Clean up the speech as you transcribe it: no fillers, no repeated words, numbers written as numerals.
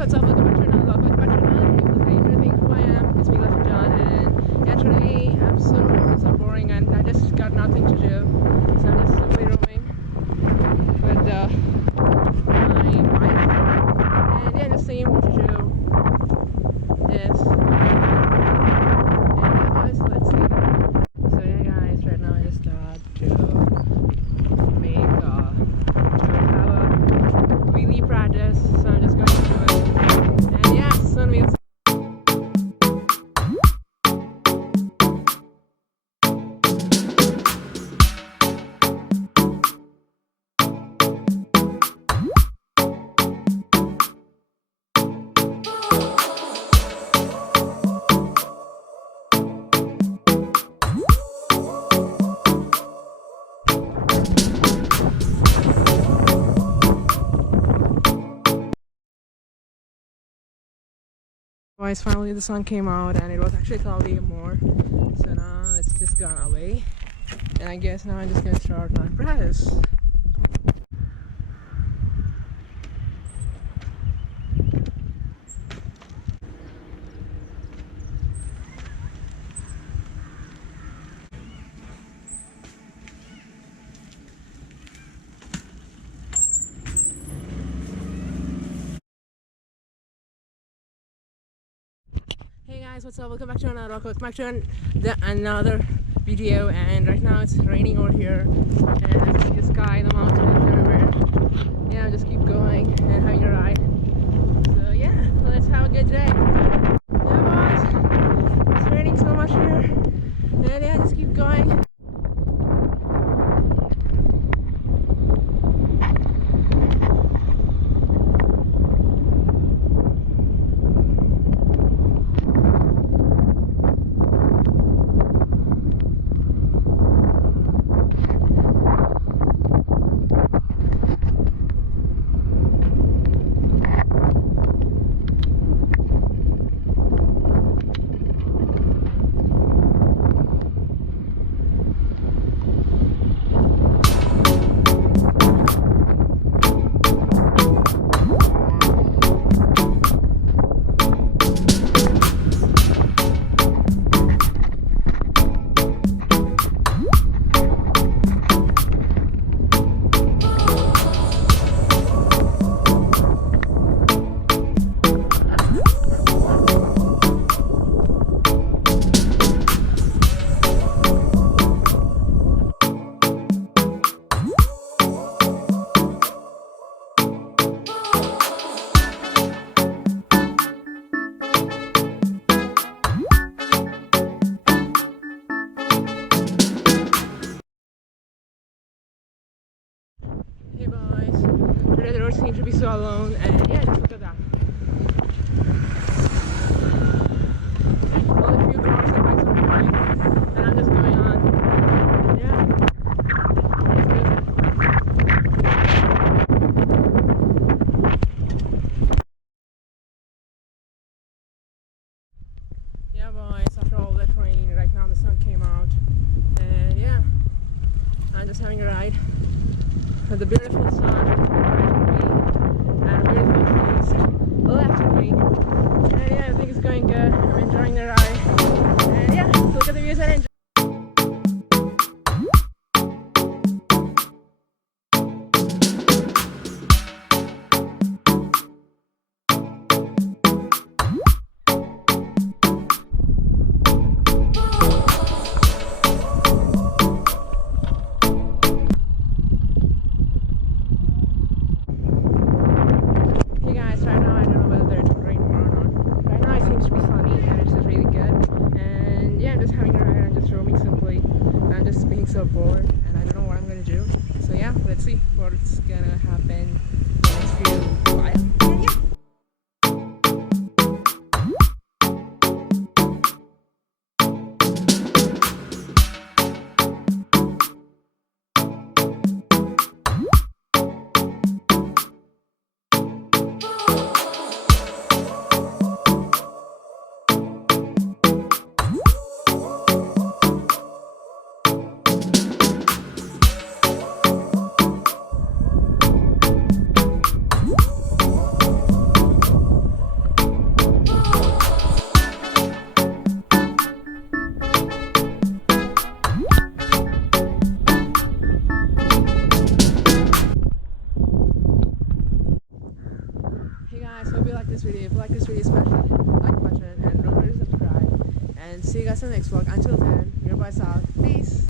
what's up? Welcome back to another vlog. Welcome back to another video today. If you think who I am, it's me, Left John, and yeah, today I'm so boring and I just got nothing to do, so I'm just simply roaming with my bike, and yeah, just seeing what to do. Yes. And guys, let's see. So yeah, guys, right now I just got to have a wheelie practice, so I'm just going to do it. And yeah, so we'll guys, finally the sun came out and it was actually cloudy more, so now it's just gone away, and I guess now I'm just gonna start my practice. Hey guys, what's up? Welcome back to another video, and right now it's raining over here and I can see the sky, the mountains everywhere. Yeah, just keep going and having a ride. So yeah, let's have a good day. Yeah boys, it's raining so much here, and yeah, just keep going. Hey boys, today the road seems to be so alone, and yeah, just look at that. All the few cars and bikes are going, and I'm just going on. Yeah, it's good. Yeah boys, after all that rain, right now the sun came out, and yeah, I'm just having a ride. The beautiful sun right of me and beautiful trees left of me, and yeah, everything is going good. I'm enjoying the ride, and yeah, look at the views and enjoy. So bored and I don't know what I'm gonna do, so yeah, let's see what's gonna happen in the next few while. And yeah. this video. If you like this video, smash that like button and don't forget to subscribe. And see you guys in the next vlog. Until then, your boys out. Peace.